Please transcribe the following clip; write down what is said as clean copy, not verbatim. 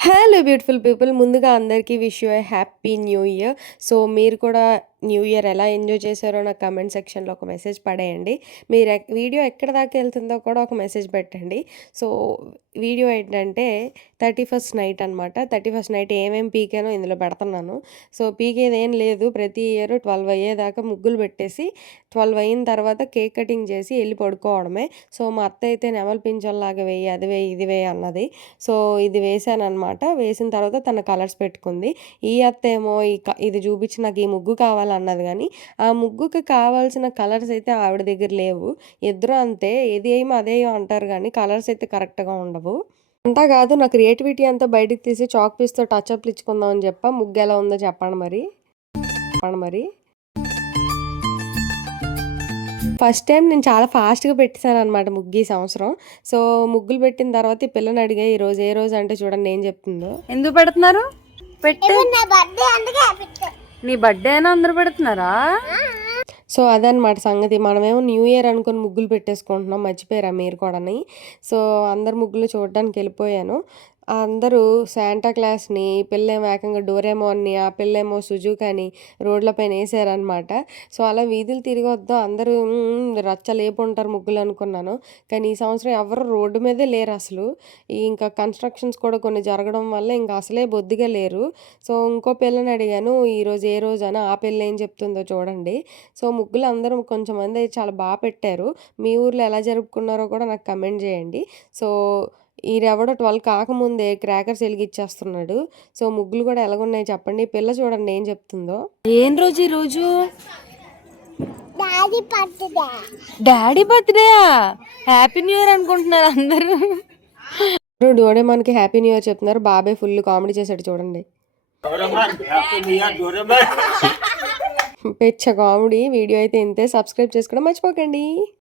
Hello beautiful people, ముందుగా అందరికీ wish you A happy new year. So మీరు కూడా న్యూ ఇయర్ ఎలా ఎంజాయ్ చేశారో నాకు కమెంట్ సెక్షన్లో ఒక మెసేజ్ పడేయండి. మీరు వీడియో ఎక్కడి దాకా వెళ్తుందో కూడా ఒక మెసేజ్ పెట్టండి. సో వీడియో ఏంటంటే 31st నైట్ అనమాట. 31st నైట్ ఏమేమి పీకానో ఇందులో పెడుతున్నాను. సో పీకేది ఏం లేదు, ప్రతి ఇయర్ 12 అయ్యేదాకా ముగ్గులు పెట్టేసి 12 అయిన తర్వాత కేక్ కటింగ్ చేసి వెళ్ళి పడుకోవడమే. సో మా అత్త అయితే నెమలి పింఛంలాగా వేయి, అది వేయి, ఇది వేయి అన్నది. సో ఇది వేసానమాట. వేసిన తర్వాత తన కలర్స్ పెట్టుకుంది. ఈ అత్త ఏమో ఇది చూపించి నాకు ఈ ముగ్గు కావాలన్నది కానీ ఆ ముగ్గుకి కావాల్సిన కలర్స్ అయితే ఆవిడ దగ్గర లేవు. ఇద్దరు అంతే, ఏది ఏమో అదే అంటారు కానీ కలర్స్ అయితే కరెక్ట్గా ఉండవు. అంతా కాదు, నా క్రియేటివిటీ అంతా బయటికి తీసి చాక్ పీస్తో టచ్అప్లు ఇచ్చుకుందాం అని ముగ్గు ఎలా ఉందో చెప్పండి మరి. ఫస్ట్ టైం నేను చాలా ఫాస్ట్‌గా పెట్టేసాననమాట ముగ్గు ఈ సంవత్సరం. సో, ముగ్గులు పెట్టిన తర్వాత ఈ పిల్లని అడిగా ఈరోజు ఏ రోజు అంటే చూడండి ఏం చెప్తుందో. ఎందుకు పెడుతున్నారు? నీ బర్త్డే అయినా అందరూ పెడుతున్నారా? సో అదనమాట సంగతి. మనమేమో న్యూ ఇయర్ అనుకుని ముగ్గులు పెట్టేసుకుంటున్నాం. మర్చిపోయారా మీరు కూడాని? సో అందరు ముగ్గులు చూడడానికి వెళ్ళిపోయాను. అందరూ శాంటా క్లాస్‌ని, ఈ పిల్లేమో ఏకంగా డోరేమోన్‌ని, ఆ పిల్లేమో సుజుకాని రోడ్ల పైన ఏసారనమాట. సో అలా వీధులు తిరిగొద్దాం అందరూ రచ్చ లేపుంటారు ముగ్గులు అనుకున్నాను. కానీ ఈ సంవత్సరం ఎవరు రోడ్డు మీదే లేరసలు. ఇంకా కన్‌స్ట్రక్షన్స్ కూడా కొన్ని జరగడం వల్ల ఇంక అసలే బొద్దిగా లేరు. సో ఇంకో పిల్లని అడిగాను ఈరోజు ఏ రోజని, ఆ పిల్ల ఏం చెప్తుందో చూడండి. సో ముగ్గులు అందరూ కొంచెంమంది చాలా పెట్టారు. మీ ఊర్లో ఎలా జరుపుకున్నారో కూడా నాకు కమెంట్ చేయండి. సో ఈడెవడో 12 కాకముందే క్రాకర్స్ ఎలిగిచ్చేస్తున్నాడు. సో ముగ్గులు కూడా ఎలాగున్నాయో చెప్పండి. పిల్ల చూడండి ఏం చెప్తుందో. ఏం రోజు ఈరోజు? డాడీ బర్త్డేయా? హ్యాపీ న్యూ ఇయర్ అనుకుంటున్నారు అందరూ. డోరేమాన్కి హ్యాపీ న్యూ ఇయర్ చెప్తున్నారు. బాబాయ్ ఫుల్ కామెడీ చేశాడు చూడండి. పెచ్చ కామెడీ. వీడియో అయితే ఇంతే. సబ్స్క్రైబ్ చేసుకోవడం మర్చిపోకండి.